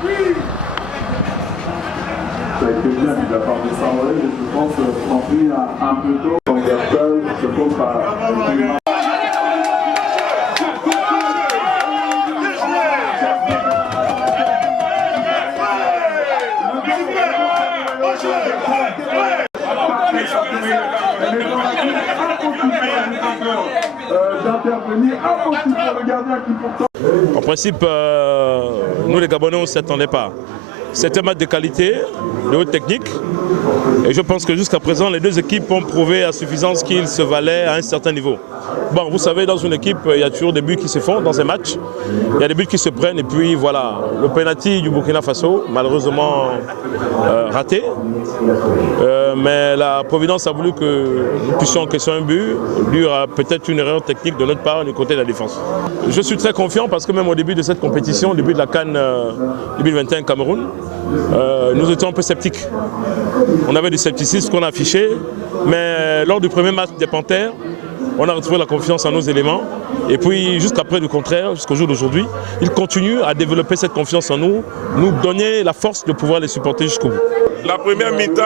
Ça a été bien de la part de Samuel, et je pense compris un peu tôt. Son vertel se pose par En principe, nous les Gabonais, on ne s'y attendait pas. C'était un match de qualité, de haute technique. Et je pense que jusqu'à présent, les deux équipes ont prouvé à suffisance qu'ils se valaient à un certain niveau. Bon, vous savez, dans une équipe, il y a toujours des buts qui se font dans un match. Il y a des buts qui se prennent et puis voilà. Le penalty du Burkina Faso, malheureusement raté. Mais la Providence a voulu que nous puissions encaisser un but, dû à peut-être une erreur technique de notre part du côté de la défense. Je suis très confiant parce que même au début de cette compétition, au début de la CAN 2021 Cameroun, nous étions un peu sceptiques. On avait du scepticisme qu'on a affiché, mais lors du premier match des Panthères, on a retrouvé la confiance en nos éléments. Et puis, jusqu'après, du contraire, jusqu'au jour d'aujourd'hui, ils continuent à développer cette confiance en nous, nous donner la force de pouvoir les supporter jusqu'au bout. La première mi-temps,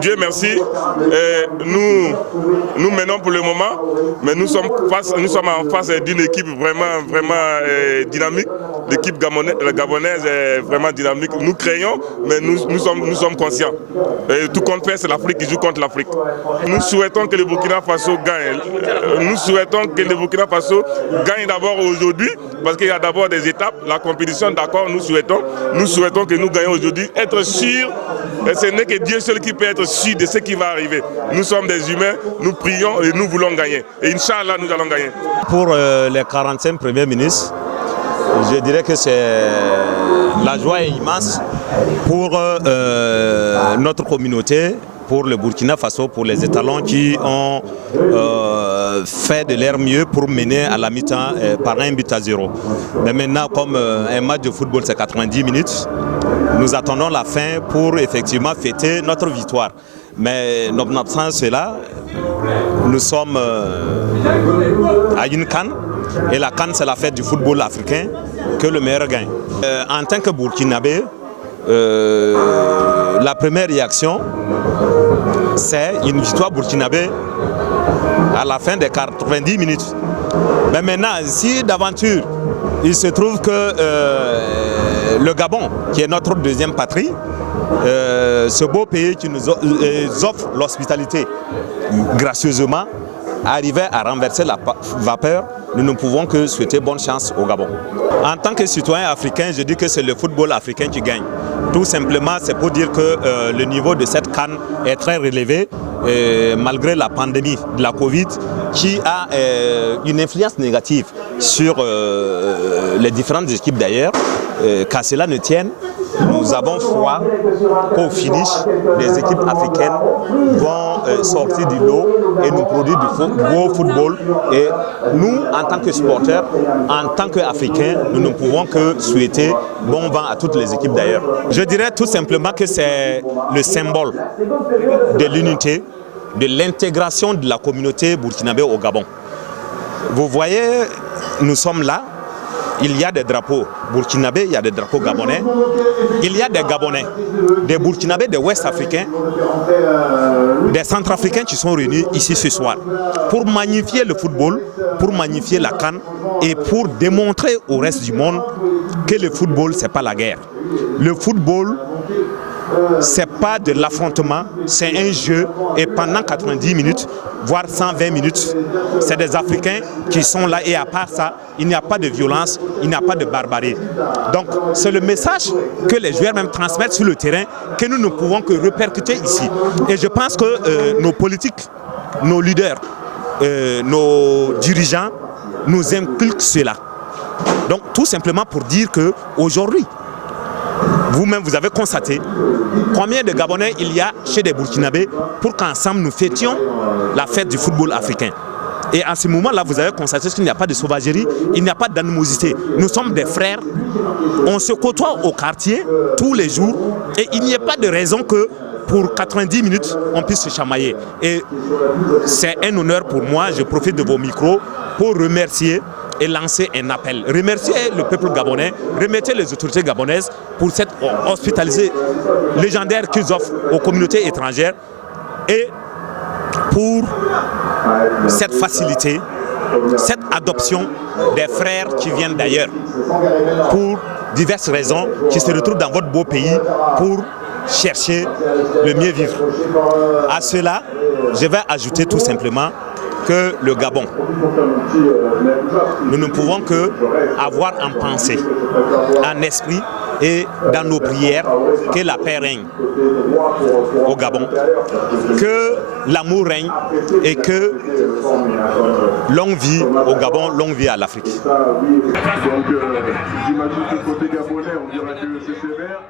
Dieu merci, nous menons pour le moment, mais nous sommes en face d'une équipe vraiment dynamique. L'équipe gabonaise est vraiment dynamique. Nous créons, mais nous sommes conscients. Et tout compte fait, c'est l'Afrique qui joue contre l'Afrique. Nous souhaitons que le Burkina Faso gagne. Nous souhaitons que le Burkina Faso gagne d'abord aujourd'hui, parce qu'il y a d'abord des étapes. La compétition, d'accord, nous souhaitons que nous gagnons aujourd'hui. Être sûr, et ce n'est que Dieu seul qui peut être sûr de ce qui va arriver. Nous sommes des humains, nous prions et nous voulons gagner. Et Inch'Allah, nous allons gagner. Pour les 45 premiers ministres, je dirais que la joie est immense pour notre communauté, pour le Burkina Faso, pour les étalons qui ont fait de leur mieux pour mener à la mi-temps par 1-0. Mais maintenant, comme un match de football, c'est 90 minutes, nous attendons la fin pour effectivement fêter notre victoire. Mais nonobstant cela, nous sommes à une CAN, et la CAN, c'est la fête du football africain, que le meilleur gagne. En tant que Burkinabé, la première réaction, c'est une victoire burkinabé à la fin des 90 minutes. Mais maintenant, si d'aventure, il se trouve que le Gabon, qui est notre deuxième patrie, ce beau pays qui nous offre l'hospitalité gracieusement, arrivait à renverser la vapeur, nous ne pouvons que souhaiter bonne chance au Gabon. En tant que citoyen africain, je dis que c'est le football africain qui gagne. Tout simplement, c'est pour dire que le niveau de cette CAN est très relevé, malgré la pandémie de la Covid, qui a une influence négative sur les différentes équipes d'ailleurs. Qu'à cela ne tienne, nous avons foi qu'au finish, les équipes africaines vont sortir du lot et nous produire du beau football. Et nous, en tant que supporters, en tant qu'Africains, nous ne pouvons que souhaiter bon vent à toutes les équipes d'ailleurs. Je dirais tout simplement que c'est le symbole de l'unité, de l'intégration de la communauté burkinabé au Gabon. Vous voyez, nous sommes là. Il y a des drapeaux burkinabés, il y a des drapeaux gabonais. Il y a des Gabonais, des Burkinabés, des Ouest-Africains, des Centrafricains qui sont réunis ici ce soir pour magnifier le football, pour magnifier la CAN et pour démontrer au reste du monde que le football, ce n'est pas la guerre. Le football, ce n'est pas de l'affrontement, c'est un jeu et pendant 90 minutes, voire 120 minutes, c'est des Africains qui sont là et à part ça, il n'y a pas de violence, il n'y a pas de barbarie. Donc c'est le message que les joueurs même transmettent sur le terrain que nous ne pouvons que répercuter ici. Et je pense que nos politiques, nos leaders, nos dirigeants nous inculquent cela. Donc tout simplement pour dire qu'aujourd'hui, vous-même, vous avez constaté combien de Gabonais il y a chez des Burkinabés pour qu'ensemble nous fêtions la fête du football africain. Et à ce moment-là, vous avez constaté qu'il n'y a pas de sauvagerie, il n'y a pas d'animosité. Nous sommes des frères, on se côtoie au quartier tous les jours et il n'y a pas de raison que pour 90 minutes, on puisse se chamailler. Et c'est un honneur pour moi, je profite de vos micros pour remercier et lancer un appel. Remercier le peuple gabonais, remercier les autorités gabonaises pour cette hospitalité légendaire qu'ils offrent aux communautés étrangères et pour cette facilité, cette adoption des frères qui viennent d'ailleurs pour diverses raisons, qui se retrouvent dans votre beau pays pour chercher le mieux vivre. À cela, je vais ajouter tout simplement que le Gabon, nous ne pouvons que avoir en pensée, en esprit et dans nos prières que la paix règne au Gabon, que l'amour règne et que longue vie au Gabon, longue vie à l'Afrique. Donc, j'imagine que côté gabonais, on dirait que c'est sévère.